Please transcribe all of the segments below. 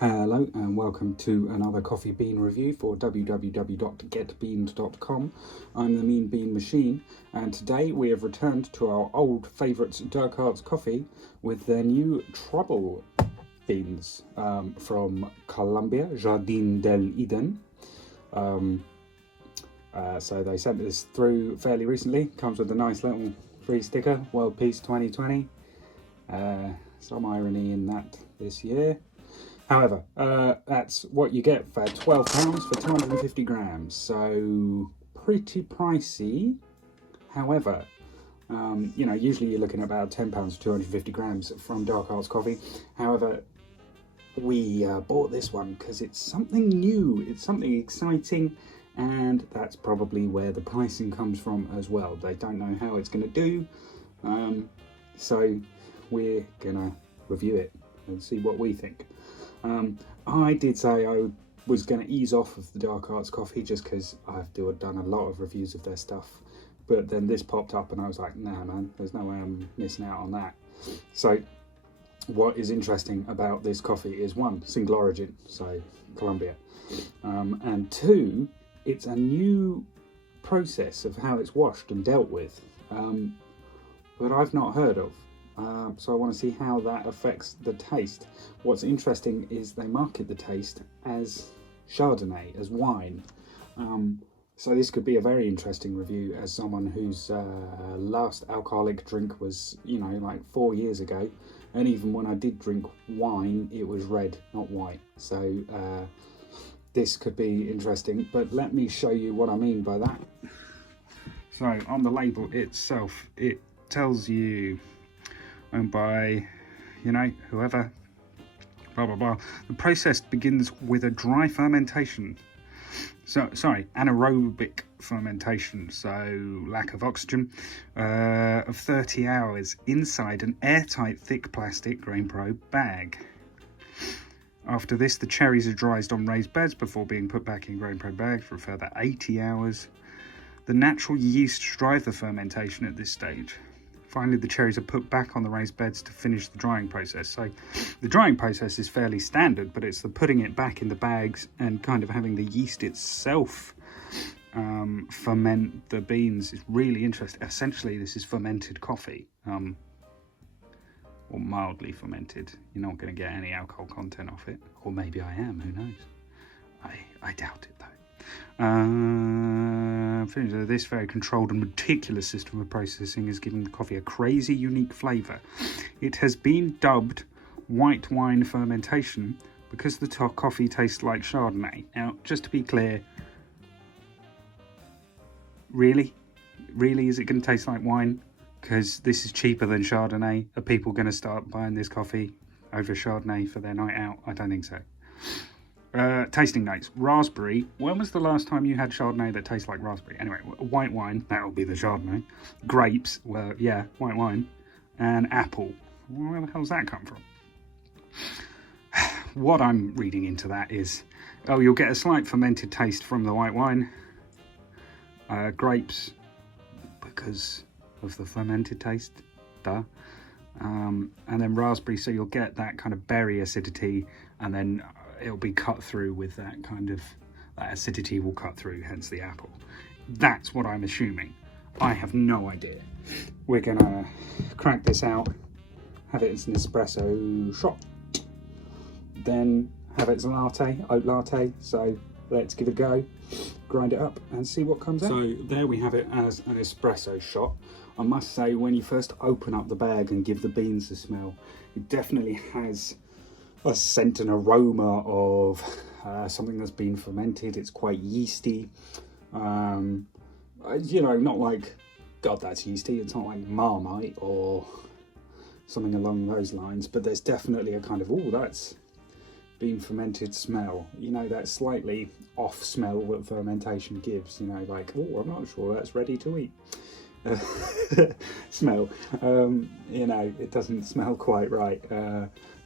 Hello and welcome to another coffee bean review for www.getbeans.com. I'm the Mean Bean Machine, and today we have returned to our old favourites Dark Arts Coffee with their new Trouble beans from Colombia, Jardin del Eden. So they sent this through fairly recently. Comes with a nice little free sticker, World Peace 2020. Some irony in that this year. However, that's what you get for £12 for 250 grams, so pretty pricey. However, usually you're looking at about £10 for 250 grams from Dark Arts Coffee. However, we bought this one because it's something new, it's something exciting, and that's probably where the pricing comes from as well. They don't know how it's going to do, so we're going to review it and see what we think. I did say I was going to ease off of the Dark Arts Coffee just because I've done a lot of reviews of their stuff, but then this popped up and I was like, nah man, there's no way I'm missing out on that. So what is interesting about this coffee is, one, single origin, so Colombia, and two, it's a new process of how it's washed and dealt with, that I've not heard of. So I want to see how that affects the taste. What's interesting is they market the taste as Chardonnay, as wine. So this could be a very interesting review as someone whose last alcoholic drink was, like 4 years ago. And even when I did drink wine, it was red, not white. So this could be interesting, but let me show you what I mean by that. So on the label itself, it tells you, owned by, whoever, blah, blah, blah. The process begins with a dry fermentation. Anaerobic fermentation, so lack of oxygen, of 30 hours inside an airtight thick plastic grain probe bag. After this, the cherries are dried on raised beds before being put back in grain probe bags for a further 80 hours. The natural yeast drive the fermentation at this stage. Finally, the cherries are put back on the raised beds to finish the drying process. So the drying process is fairly standard, but it's the putting it back in the bags and kind of having the yeast itself ferment the beans is really interesting. Essentially, this is fermented coffee, or mildly fermented. You're not going to get any alcohol content off it, or maybe I am, who knows? I doubt it though. This very controlled and meticulous system of processing is giving the coffee a crazy, unique flavour. It has been dubbed white wine fermentation because the coffee tastes like Chardonnay. Now, just to be clear, really is it going to taste like wine? Because this is cheaper than Chardonnay. Are people going to start buying this coffee over Chardonnay for their night out? I don't think so. Tasting notes. Raspberry. When was the last time you had Chardonnay that tastes like raspberry? Anyway, white wine. That'll be the Chardonnay. Grapes. Well, yeah, white wine. And apple. Where the hell's that come from? What I'm reading into that is, you'll get a slight fermented taste from the white wine. Grapes, because of the fermented taste. Duh. And then raspberry, so you'll get that kind of berry acidity, and then it'll be cut through with that kind of, that acidity will cut through, hence the apple. That's what I'm assuming. I have no idea. We're gonna crack this out, have it as an espresso shot, then have it as a latte, oat latte. So let's give it a go, grind it up and see what comes out. So there we have it as an espresso shot. I must say, when you first open up the bag and give the beans a smell, it definitely has a scent and aroma of something that's been fermented. It's quite yeasty, not like, God, that's yeasty. It's not like Marmite or something along those lines, but there's definitely a kind of, that's been fermented smell, that slightly off smell that fermentation gives, like, I'm not sure that's ready to eat. Smell, it doesn't smell quite right,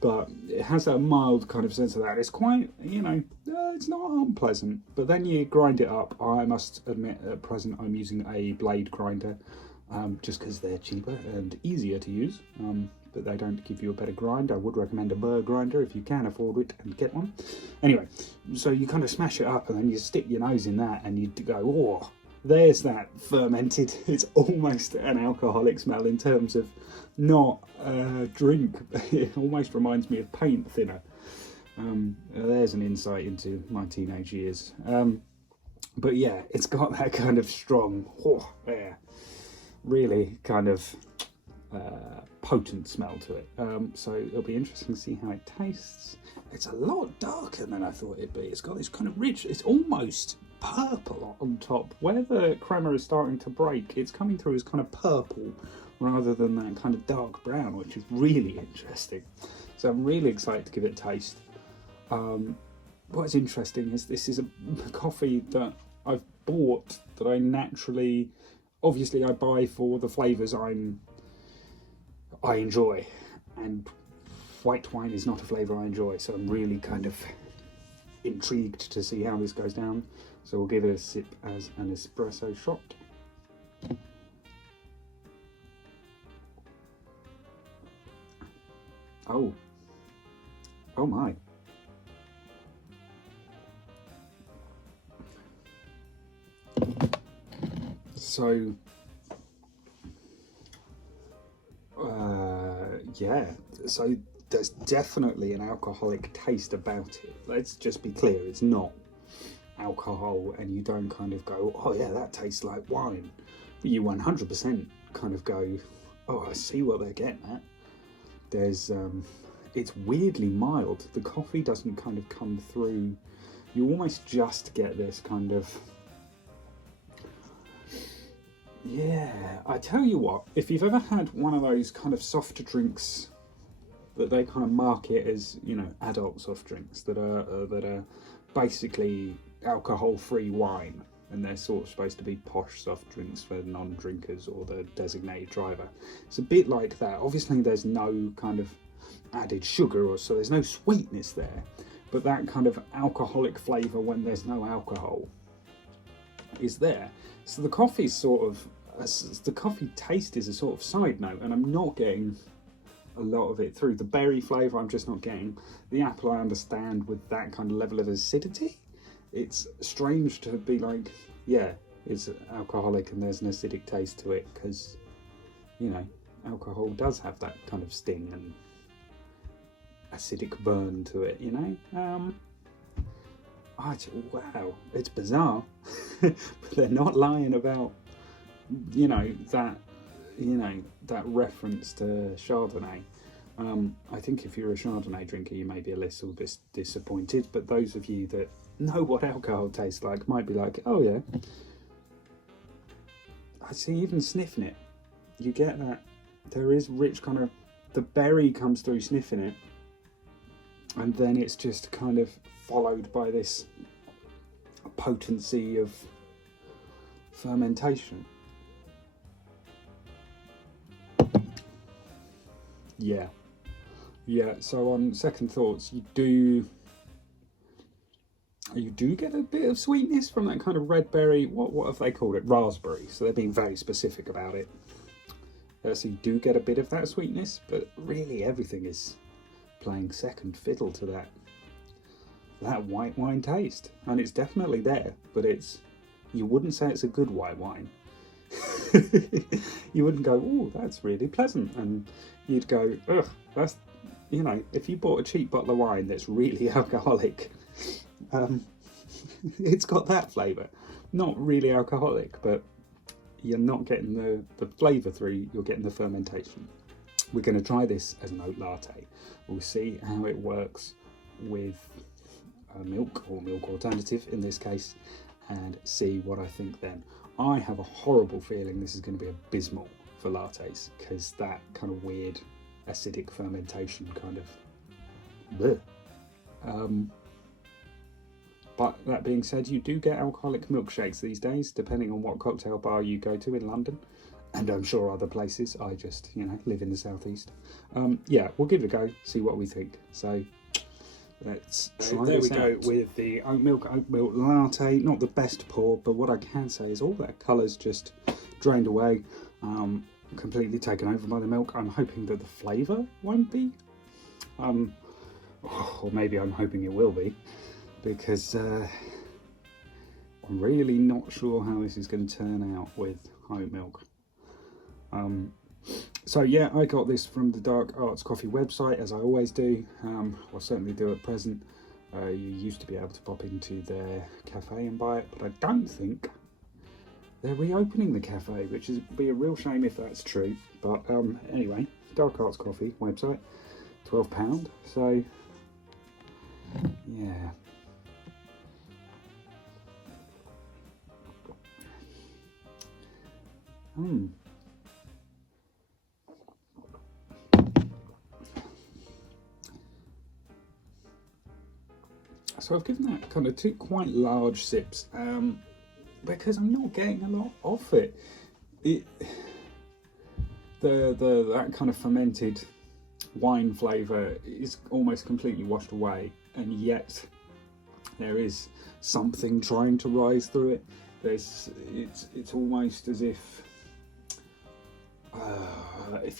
but it has that mild kind of sense of that. It's quite, it's not unpleasant, but then you grind it up. I must admit, at present I'm using a blade grinder, just because they're cheaper and easier to use, but they don't give you a better grind. I would recommend a Burr grinder if you can afford it and get one. Anyway, so you kind of smash it up and then you stick your nose in that and you go, oh, there's that fermented. It's almost an alcoholic smell in terms of not drink. It almost reminds me of paint thinner. There's an insight into my teenage years. But yeah, it's got that kind of strong, really kind of potent smell to it. So it'll be interesting to see how it tastes. It's a lot darker than I thought it'd be. It's got this kind of rich, it's almost purple on top. Where the crema is starting to break, it's coming through as kind of purple rather than that kind of dark brown, which is really interesting. So I'm really excited to give it a taste. What's interesting is this is a coffee that I've bought that I naturally, obviously I buy for the flavours I enjoy, and white wine is not a flavour I enjoy, so I'm really kind of intrigued to see how this goes down. So we'll give it a sip as an espresso shot. Oh my. So, yeah, so there's definitely an alcoholic taste about it. Let's just be clear, it's not alcohol and you don't kind of go, oh yeah, that tastes like wine. But you 100% kind of go, oh, I see what they're getting at. There's, it's weirdly mild. The coffee doesn't kind of come through. You almost just get this kind of, yeah, I tell you what, if you've ever had one of those kind of soft drinks that they kind of market as, you know, adult soft drinks that are basically alcohol-free wine, and they're sort of supposed to be posh soft drinks for non-drinkers or the designated driver. It's a bit like that. Obviously there's no kind of added sugar, or so there's no sweetness there, but that kind of alcoholic flavour when there's no alcohol is there. So the coffee's sort of, the coffee taste is a sort of side note, and I'm not getting a lot of it through. The berry flavour I'm just not getting. The apple I understand with that kind of level of acidity. It's strange to be like, yeah, it's alcoholic and there's an acidic taste to it, because, you know, alcohol does have that kind of sting and acidic burn to it, you know. Wow, it's bizarre. But they're not lying about, that reference to Chardonnay. I think if you're a Chardonnay drinker, you may be a little bit disappointed, but those of you that know what alcohol tastes like might be like, oh yeah. I see, even sniffing it, you get that there is rich kind of, the berry comes through sniffing it, and then it's just kind of followed by this potency of fermentation. Yeah, so on second thoughts, you do get a bit of sweetness from that kind of red berry. What have they called it? Raspberry. So they're being very specific about it. So you do get a bit of that sweetness, but really everything is playing second fiddle to that white wine taste. And it's definitely there, but you wouldn't say it's a good white wine. You wouldn't go, oh, that's really pleasant. And you'd go, ugh, that's, if you bought a cheap bottle of wine that's really alcoholic, it's got that flavour. Not really alcoholic, but you're not getting the flavour through, you're getting the fermentation. We're going to try this as an oat latte. We'll see how it works with milk, or milk alternative in this case, and see what I think then. I have a horrible feeling this is going to be abysmal for lattes, because that kind of weird acidic fermentation kind of bleh. But that being said, you do get alcoholic milkshakes these days, depending on what cocktail bar you go to in London, and I'm sure other places. I just, live in the southeast. Yeah, we'll give it a go, see what we think. So let's try There this we out. go with the oat milk latte. Not the best pour, but what I can say is all that colour's just drained away. completely taken over by the milk. I'm hoping that the flavour won't be, or maybe I'm hoping it will be, because I'm really not sure how this is going to turn out with oat milk. So yeah, I got this from the Dark Arts Coffee website, as I always do. I'll certainly do at present. You used to be able to pop into their cafe and buy it, but I don't think they're reopening the cafe, which would be a real shame if that's true. But anyway, Dark Arts Coffee website, £12. So yeah. So I've given that kind of 2 quite large sips, because I'm not getting a lot off it. That kind of fermented wine flavour is almost completely washed away, and yet there is something trying to rise through it. It's almost as if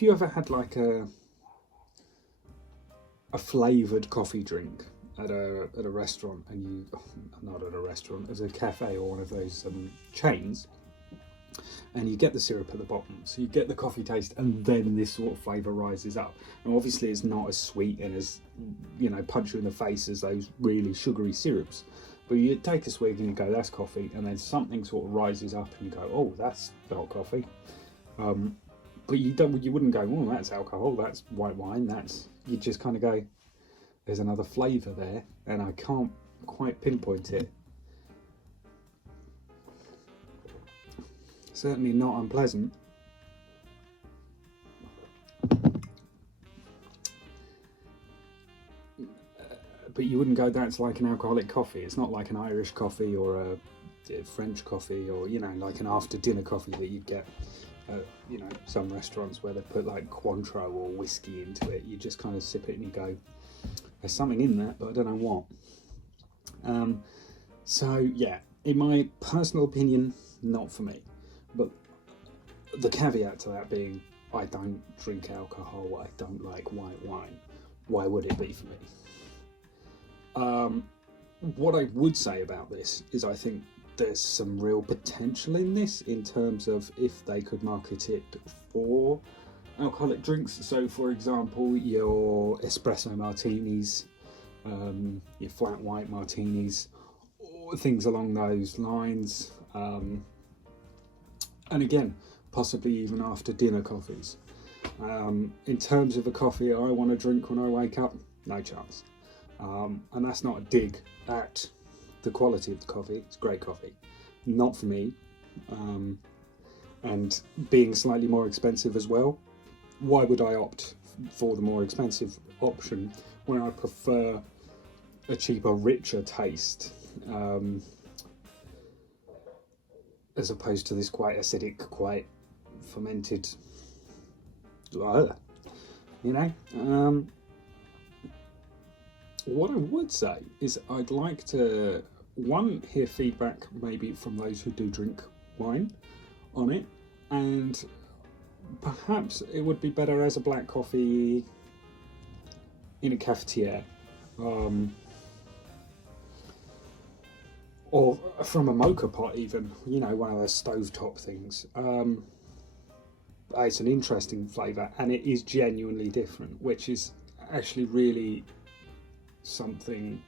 you ever had like a flavoured coffee drink at a restaurant, and you, not at a restaurant, as a cafe or one of those chains, and you get the syrup at the bottom, so you get the coffee taste, and then this sort of flavour rises up. And obviously it's not as sweet and as, you know, punch you in the face as those really sugary syrups, but you take a swig and you go, that's coffee, and then something sort of rises up and you go, oh, that's not coffee. But you wouldn't go, oh, that's alcohol, that's white wine, you just kind of go, there's another flavour there, and I can't quite pinpoint it. Certainly not unpleasant. But you wouldn't go, that's like an alcoholic coffee. It's not like an Irish coffee or a French coffee, or, you know, like an after dinner coffee that you'd get at, you know, some restaurants where they put like Cointreau or whiskey into it. You just kind of sip it and you go, there's something in that, but I don't know what. So yeah, in my personal opinion, not for me. But the caveat to that being, I don't drink alcohol, I don't like white wine. Why would it be for me? What I would say about this is I think there's some real potential in this, in terms of if they could market it for alcoholic drinks. So for example, your espresso martinis, your flat white martinis, or things along those lines, and again, possibly even after dinner coffees. In terms of a coffee I want to drink when I wake up, no chance. And that's not a dig at the quality of the coffee. It's great coffee, not for me. And being slightly more expensive as well, why would I opt for the more expensive option when I prefer a cheaper, richer taste, as opposed to this quite acidic, quite fermented, you know? What I would say is I'd like to, one, hear feedback maybe from those who do drink wine on it, and perhaps it would be better as a black coffee in a cafetiere, or from a mocha pot even, you know, one of those stovetop things. It's an interesting flavour, and it is genuinely different, which is actually really something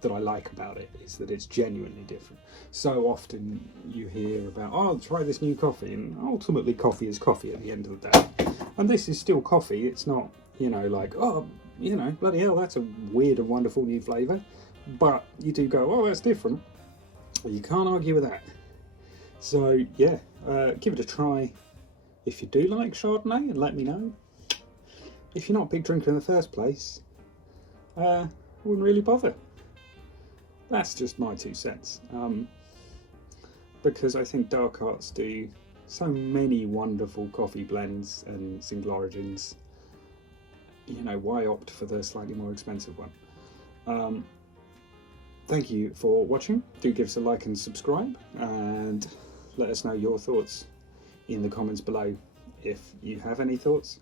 that I like about it, is that it's genuinely different. So often you hear about, oh, try this new coffee, and ultimately coffee is coffee at the end of the day. And this is still coffee. It's not, you know, like, oh, you know, bloody hell, that's a weird and wonderful new flavour. But you do go, oh, that's different. Well, you can't argue with that. So yeah, give it a try if you do like Chardonnay, and let me know. If you're not a big drinker in the first place, I wouldn't really bother. That's just my 2 cents. Because I think Dark Arts do so many wonderful coffee blends and single origins. You know, why opt for the slightly more expensive one? Thank you for watching. Do give us a like and subscribe, and let us know your thoughts in the comments below if you have any thoughts,